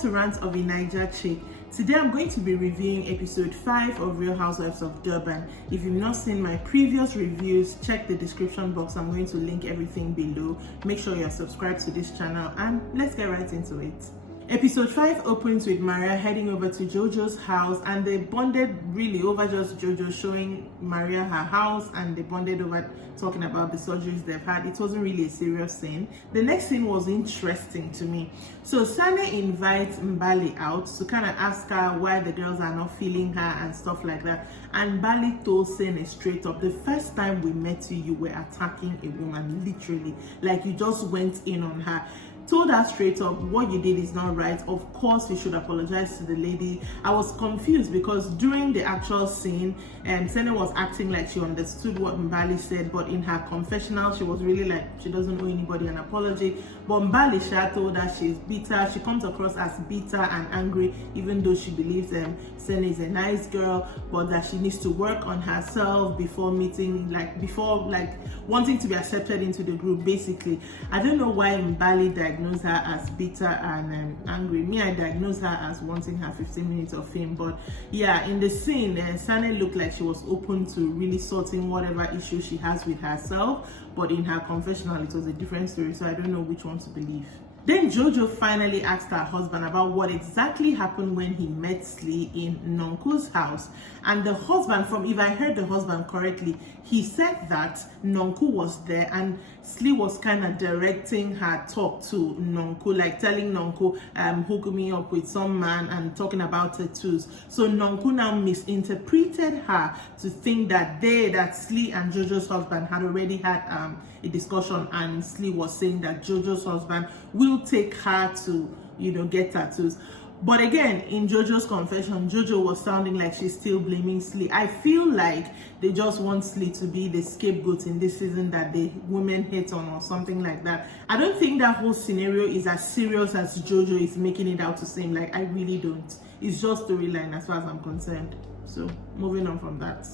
to Rants of Naija, Chic. Today I'm going to be reviewing episode 5 of Real Housewives of Durban. If you've not seen my previous reviews, check the description box. I'm going to link everything below. Make sure you're subscribed to this channel and let's get right into it. Episode 5 opens with Maria heading over to Jojo's house, and they bonded really over just Jojo showing Maria her house, and they bonded over talking about the surgeries they've had. It wasn't really a serious scene. The next scene was interesting to me. So Sane invites Mbali out to kind of ask her why the girls are not feeling her and stuff like that. And Mbali told Sane straight up, the first time we met you, you were attacking a woman, literally. Like you just went in on her. Told her straight up, what you did is not right. Of course you should apologize to the lady. I was confused because during the actual scene, Sene was acting like she understood what Mbali said, but in her confessional she was really like she doesn't owe anybody an apology. But Mbali Shah told her she's bitter. She comes across as bitter and angry, even though she believes Sene is a nice girl, but that she needs to work on herself before meeting, before wanting to be accepted into the group. Basically, I don't know why Mbali diagnosed her as bitter and angry. Me, I diagnosed her as wanting her 15 minutes of fame. But yeah, in the scene, Sane looked like she was open to really sorting whatever issue she has with herself, but in her confessional it was a different story, so I don't know which one to believe. Then Jojo finally asked her husband about what exactly happened when he met Slee in Nonku's house. And the husband, if I heard the husband correctly, he said that Nonku was there and Slee was kind of directing her talk to Nonku, like telling Nonku, hook me up with some man and talking about tattoos. So Nonku now misinterpreted her to think that Slee and Jojo's husband had already had a discussion, and Slee was saying that Jojo's husband will take her to, get tattoos. But again, in Jojo's confession, Jojo was sounding like she's still blaming Slee. I feel like they just want Slee to be the scapegoat in this season that the women hate on or something like that. I don't think that whole scenario is as serious as Jojo is making it out to seem. Like, I really don't. It's just storyline as far as I'm concerned. So, moving on from that.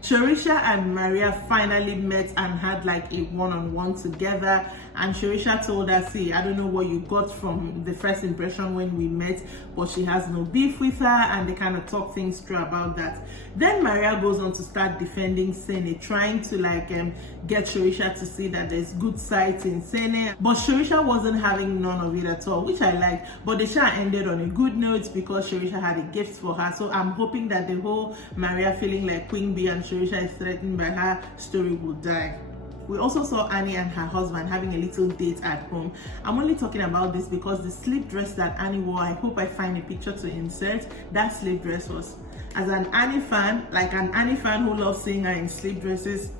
Shorisha and Maria finally met and had like a one-on-one together, and Shorisha told her, see, I don't know what you got from the first impression when we met, but she has no beef with her, and they kind of talk things through about that. Then Maria goes on to start defending Sene, trying to get Shorisha to see that there's good sides in Sene, but Shorisha wasn't having none of it at all, which I like. But the show ended on a good note because Shorisha had a gift for her, so I'm hoping that the whole Maria feeling like Queen Bee and Shorisha is threatened by her story will die. We also saw Annie and her husband having a little date at home. I'm only talking about this because the slip dress that Annie wore, I hope I find a picture to insert. That slip dress was, as an Annie fan, who loves seeing her in slip dresses,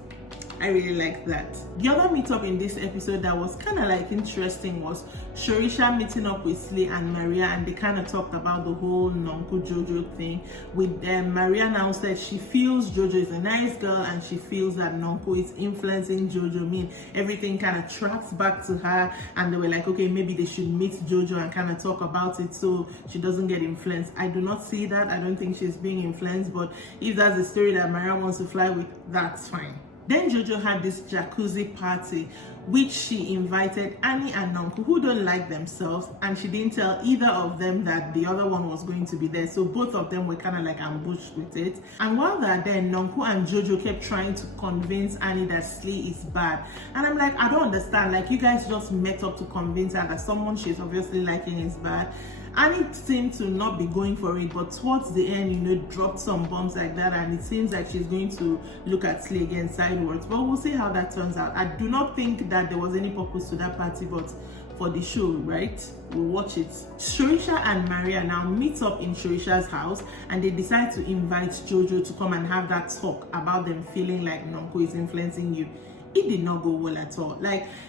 I really like that. The other meetup in this episode that was kind of interesting was Shorisha meeting up with Slee and Maria, and they kind of talked about the whole Nonku Jojo thing. With Maria now said she feels Jojo is a nice girl and she feels that Nonku is influencing Jojo. I mean, everything kind of tracks back to her, and they were like, okay, maybe they should meet Jojo and kind of talk about it so she doesn't get influenced. I do not see that. I don't think she's being influenced, but if that's the story that Maria wants to fly with, that's fine. Then Jojo had this jacuzzi party, which she invited Annie and Nonku, who don't like themselves, and she didn't tell either of them that the other one was going to be there. So both of them were kind of ambushed with it. And while they're there, Nonku and Jojo kept trying to convince Annie that Slee is bad. And I'm like, I don't understand. You guys just met up to convince her that someone she's obviously liking is bad. Annie seemed to not be going for it, but towards the end, dropped some bombs like that, and it seems like she's going to look at Slee again sideways. But we'll see how that turns out. I do not think that there was any purpose to that party, but for the show, right? We'll watch it. Shorisha and Maria now meet up in Shorisha's house, and they decide to invite Jojo to come and have that talk about them feeling like Nonku is influencing you. It did not go well at all.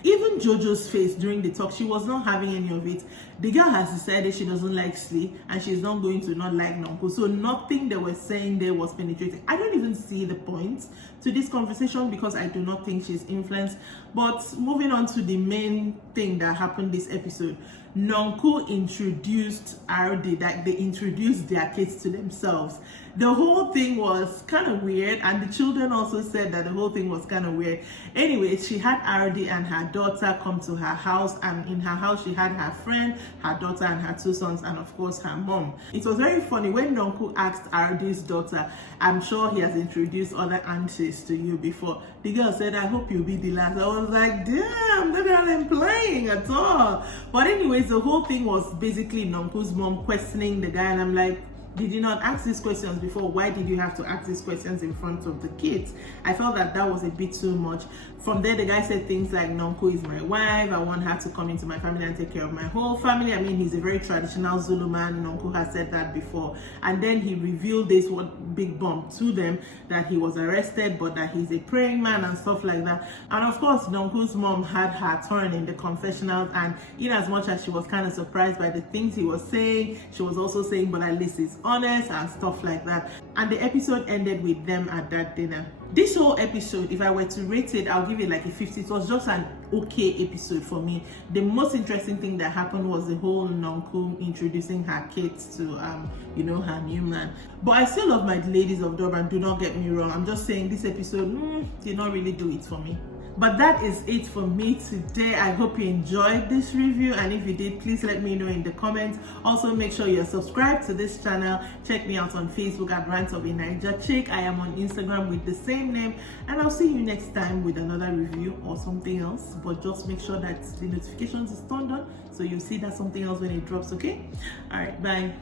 Even Jojo's face during the talk, she was not having any of it. The girl has decided she doesn't like Slee, and she's not going to not like Nonku. So nothing they were saying there was penetrating. I don't even see the point to this conversation because I do not think she's influenced. But moving on to the main thing that happened this episode. Nonku introduced RD, like they introduced their kids to themselves. The whole thing was kind of weird, and the children also said that the whole thing was kind of weird. Anyway, she had RD and her daughter come to her house, and in her house she had her friend, her daughter, and her 2 sons, and of course her mom. It was very funny when Nonku asked RD's daughter, I'm sure he has introduced other aunties to you before. The girl said, I hope you'll be the last. I was like, damn, they're not implying at all. But anyways, the whole thing was basically Nonku's mom questioning the guy, and I'm like, did you not ask these questions before? Why did you have to ask these questions in front of the kids? I felt that was a bit too much. From there, the guy said things like, Nonku is my wife. I want her to come into my family and take care of my whole family. I mean, he's a very traditional Zulu man. Nonku has said that before. And then he revealed this one big bomb to them, that he was arrested, but that he's a praying man and stuff like that. And of course, Nonku's mom had her turn in the confessionals, and in as much as she was kind of surprised by the things he was saying, she was also saying, but at least it's honest and stuff like that. And the episode ended with them at that dinner. This whole episode, if I were to rate it, I'll give it like a 50. It was just an okay episode for me. The most interesting thing that happened was the whole Nonku introducing her kids to her new man. But I still love my ladies of Durban, do not get me wrong. I'm just saying this episode did not really do it for me. But that is it for me today. I hope you enjoyed this review, and if you did, please let me know in the comments. Also, make sure you're subscribed to this channel. Check me out on Facebook at Rants of a Naija Chic. I am on Instagram with the same name, and I'll see you next time with another review or something else. But just make sure that the notifications is turned on so you'll see that something else when it drops, okay? All right, bye.